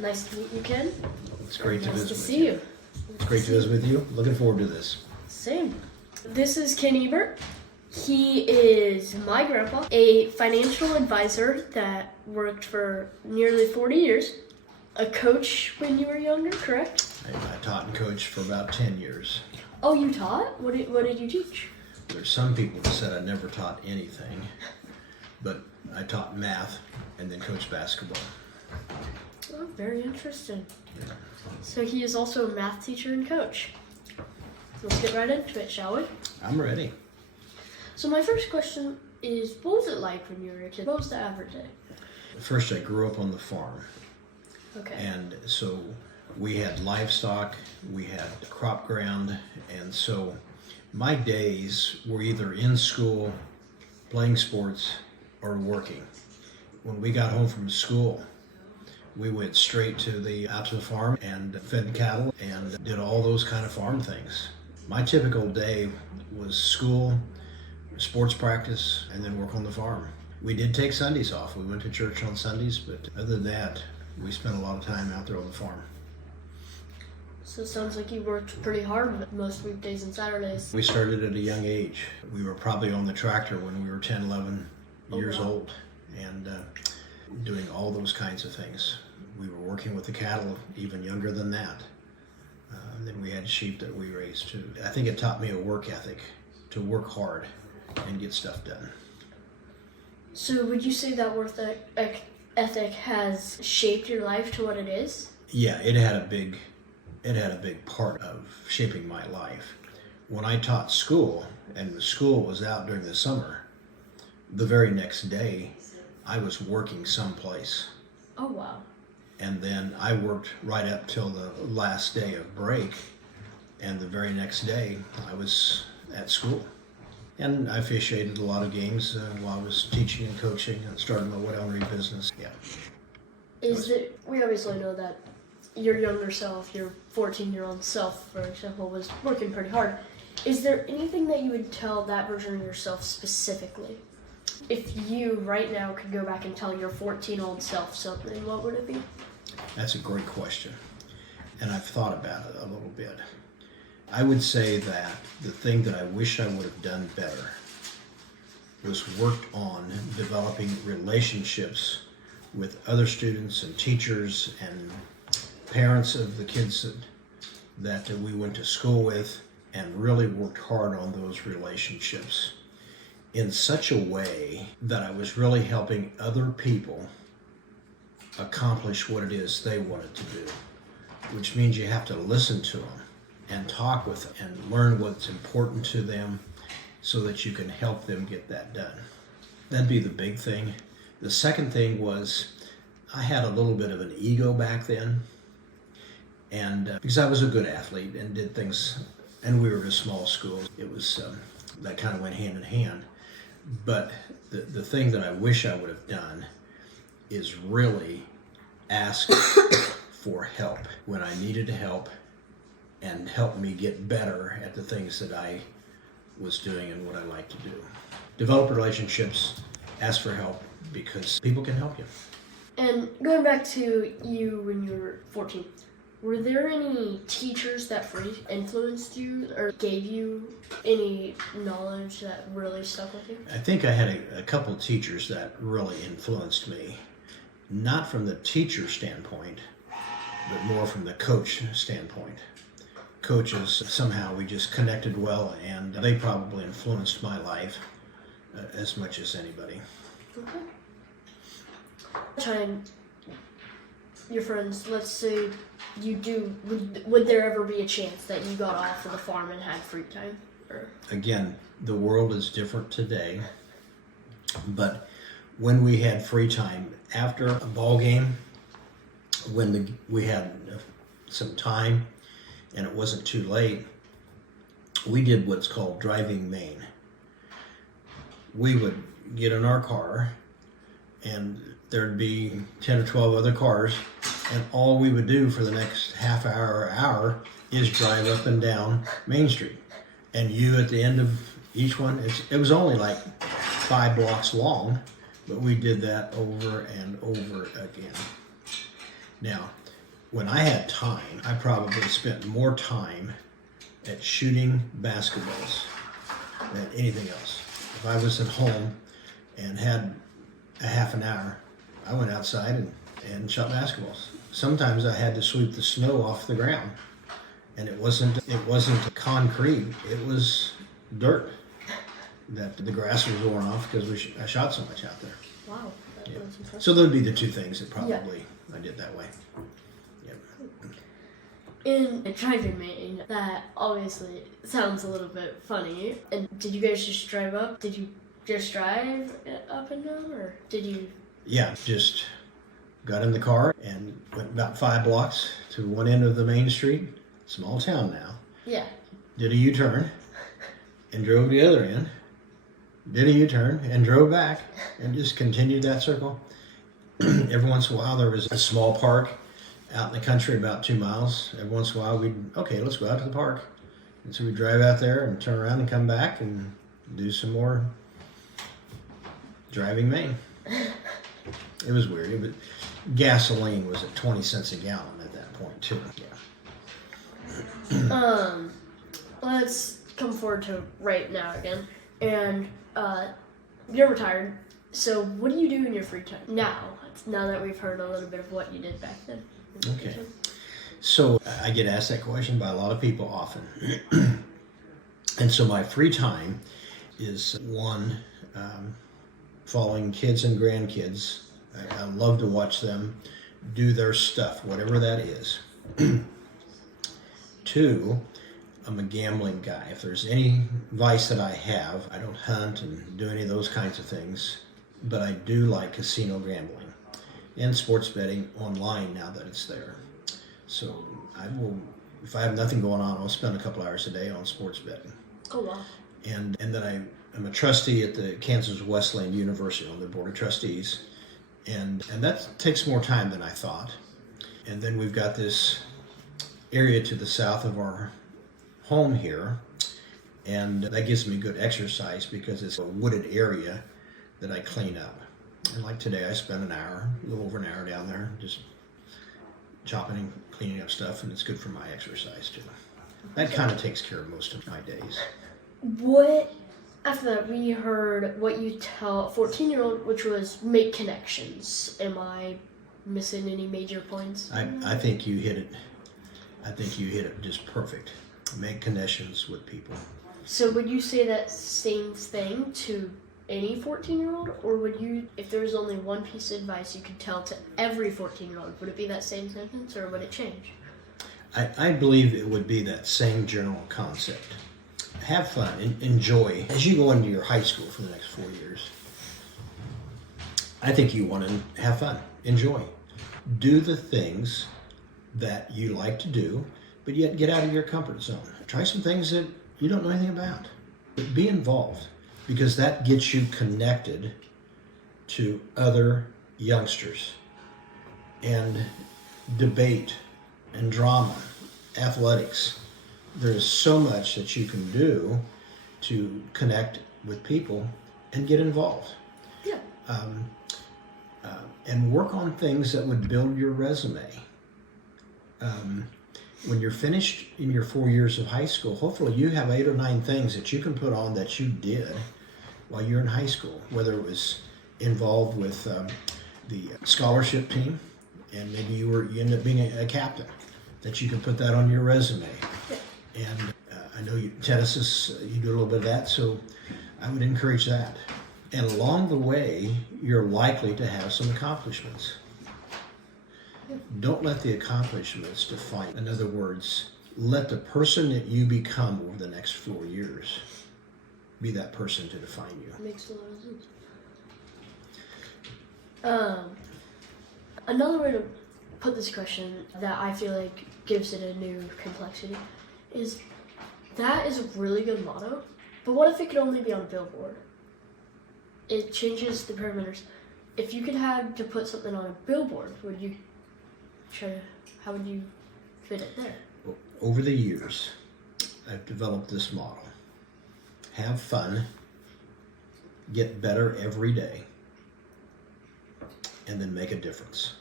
Nice to meet you, Ken. It's great to Nice visit to with see you. It's great to visit with you. Looking forward to this. Same. This is Ken Ebert. He is my grandpa, a financial advisor that worked for nearly 40 years, a coach when you were younger, correct? I taught and coached for about 10 years. Oh, you taught? What did you teach? There's some people that said I never taught anything, but I taught math and then coached basketball. Oh, very interesting. So he is also a math teacher and coach. Let's get right into it, shall we? I'm ready. So my first question is, what was it like when you were a kid? What was the average day? First, I grew up on the farm, Okay. and so we had livestock, we had crop ground, and so my days were either in school, playing sports, or working. When we got home from school, we went straight out to the farm and fed cattle and did all those kind of farm things. My typical day was school, sports practice, and then work on the farm. We did take Sundays off. We went to church on Sundays, but other than that, we spent a lot of time out there on the farm. So it sounds like you worked pretty hard most weekdays and Saturdays. We started at a young age. We were probably on the tractor when we were 10, 11 years wow. old and doing all those kinds of things. We were working with the cattle even younger than that. Then we had sheep that we raised too. I think it taught me a work ethic, to work hard and get stuff done. So would you say that work ethic has shaped your life to what it is? Yeah, it had a big part of shaping my life. When I taught school, and the school was out during the summer, the very next day, I was working someplace. Oh, wow. And then I worked right up till the last day of break, and the very next day, I was at school. And I officiated a lot of games while I was teaching and coaching and starting my winery business. Yeah. We obviously know that your younger self, your 14-year-old self, for example, was working pretty hard. Is there anything that you would tell that version of yourself specifically? If you right now could go back and tell your 14-year-old self something, what would it be? That's a great question. And I've thought about it a little bit. I would say that the thing that I wish I would have done better was worked on developing relationships with other students and teachers and parents of the kids that we went to school with, and really worked hard on those relationships in such a way that I was really helping other people accomplish what it is they wanted to do, which means you have to listen to them and talk with them and learn what's important to them so that you can help them get that done. That'd be the big thing. The second thing was I had a little bit of an ego back then, and because I was a good athlete and did things, and we were a small school, it was that kind of went hand in hand. But the thing that I wish I would have done is really ask for help when I needed help and help me get better at the things that I was doing and what I like to do. Develop relationships, ask for help, because people can help you. And going back to you when you were 14, were there any teachers that influenced you or gave you any knowledge that really stuck with you? I think I had a couple of teachers that really influenced me, not from the teacher standpoint, but more from the coach standpoint. Coaches, somehow we just connected well, and they probably influenced my life as much as anybody. Okay. Time, your friends, let's say you do, would there ever be a chance that you got off of the farm and had free time? Or? Again, the world is different today, but when we had free time after a ball game, when we had some time and it wasn't too late, we did what's called driving Maine. We would get in our car and there'd be 10 or 12 other cars, and all we would do for the next half hour or hour is drive up and down Main Street. And you at the end of each one, it was only like 5 blocks long, but we did that over and over again. Now, when I had time, I probably spent more time at shooting basketballs than anything else. If I was at home and had a half an hour, I went outside and shot basketballs. Sometimes I had to sweep the snow off the ground, and it wasn't concrete, it was dirt that the grass was worn off because I shot so much out there. Wow, that's impressive. So those would be the two things that probably I did that way. In a driving meeting, that obviously sounds a little bit funny. And did you guys just drive up? Did you just drive up and down, or did you? Yeah, just got in the car and went about 5 blocks to one end of the main street, small town now. Yeah. Did a U-turn and drove the other end. Did a U-turn and drove back and just continued that circle. Every once in a while there was a small park out in the country about 2 miles. Every once in a while let's go out to the park. And so we'd drive out there and turn around and come back and do some more driving Maine. It was weird, but gasoline was at 20 cents a gallon at that point too. Yeah. Let's come forward to right now again. And you're retired. So what do you do in your free time now? Now that we've heard a little bit of what you did back then. Okay. So I get asked that question by a lot of people often. And so my free time is one, following kids and grandkids. I love to watch them do their stuff, whatever that is. 2, I'm a gambling guy. If there's any vice that I have, I don't hunt and do any of those kinds of things, but I do like casino gambling and sports betting online now that it's there. So I will, if I have nothing going on, I'll spend a couple hours a day on sports betting. Oh wow. And then I'm a trustee at the Kansas Wesleyan University on their board of trustees. And that takes more time than I thought. And then we've got this area to the south of our home here, and that gives me good exercise because it's a wooded area that I clean up. And like today, I spent an hour, a little over an hour down there, just chopping and cleaning up stuff, and it's good for my exercise too. That kind of takes care of most of my days. What, after that, we heard what you tell a 14-year-old, which was make connections. Am I missing any major points? I think you hit it. I think you hit it just perfect. Make connections with people. So would you say that same thing to any 14-year-old, or would you, if there was only one piece of advice you could tell to every 14-year-old, would it be that same sentence, or would it change? I believe it would be that same general concept. Have fun, enjoy. As you go into your high school for the next 4 years, I think you want to have fun, enjoy. Do the things that you like to do, but yet get out of your comfort zone. Try some things that you don't know anything about. But be involved, because that gets you connected to other youngsters. And debate and drama, athletics. There's so much that you can do to connect with people and get involved. Yeah. And work on things that would build your resume. When you're finished in your 4 years of high school, hopefully you have 8 or 9 things that you can put on that you did while you're in high school, whether it was involved with the scholarship team, and maybe you ended up being a captain, that you can put that on your resume. And I know tennis, you do a little bit of that, so I would encourage that. And along the way, you're likely to have some accomplishments. Don't let the accomplishments define. In other words, let the person that you become over the next 4 years be that person to define you. Makes a lot of sense. Another way to put this question that I feel like gives it a new complexity is that is a really good motto, but what if it could only be on a billboard? It changes the parameters. If you could have to put something on a billboard, how would you fit it there? Over the years, I've developed this model. Have fun, get better every day, and then make a difference.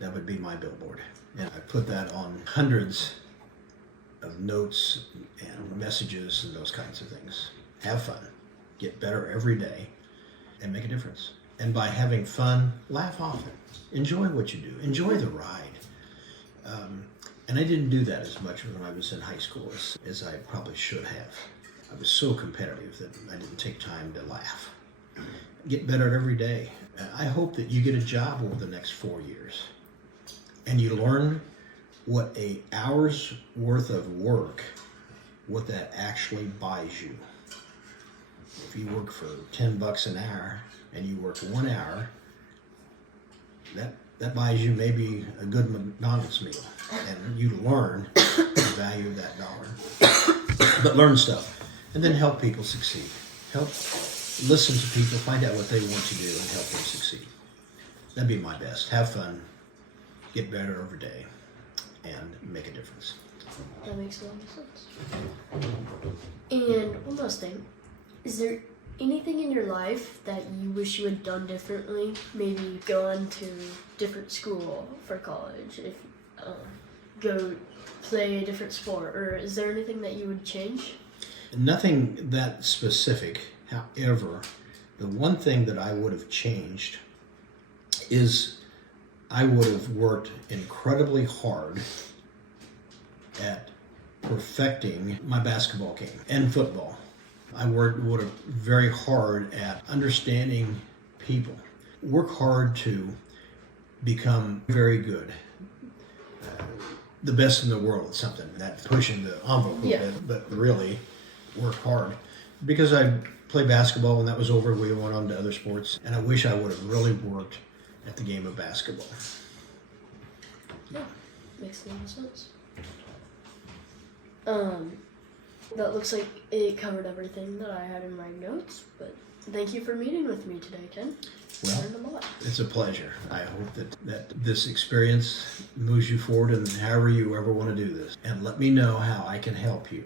That would be my billboard. And I put that on hundreds of notes and messages and those kinds of things. Have fun, get better every day, and make a difference. And by having fun, laugh often. Enjoy what you do. Enjoy the ride. And I didn't do that as much when I was in high school as I probably should have. I was so competitive that I didn't take time to laugh. Get better at every day. I hope that you get a job over the next 4 years and you learn what a hour's worth of work, what that actually buys you. If you work for $10 an hour and you work 1 hour, that buys you maybe a good McDonald's meal, and you learn the value of that dollar. But learn stuff, and then help people succeed. Help listen to people, find out what they want to do, and help them succeed. That'd be my best. Have fun, get better every day, and make a difference. That makes a lot of sense. And one last thing. Is there anything in your life that you wish you had done differently? Maybe gone to different school for college, if go play a different sport, or is there anything that you would change? Nothing that specific. However, the one thing that I would have changed is I would have worked incredibly hard at perfecting my basketball game and football. I would have very hard at understanding people. Work hard to become very good. The best in the world at something. That's pushing the envelope a bit, but really work hard. Because I played basketball when that was over, we went on to other sports, and I wish I would have really worked at the game of basketball. Yeah, makes a lot of sense. That looks like it covered everything that I had in my notes, but thank you for meeting with me today, Ken. Well, I learned a lot. it's a pleasure. I hope that this experience moves you forward in however you ever want to do this. And let me know how I can help you.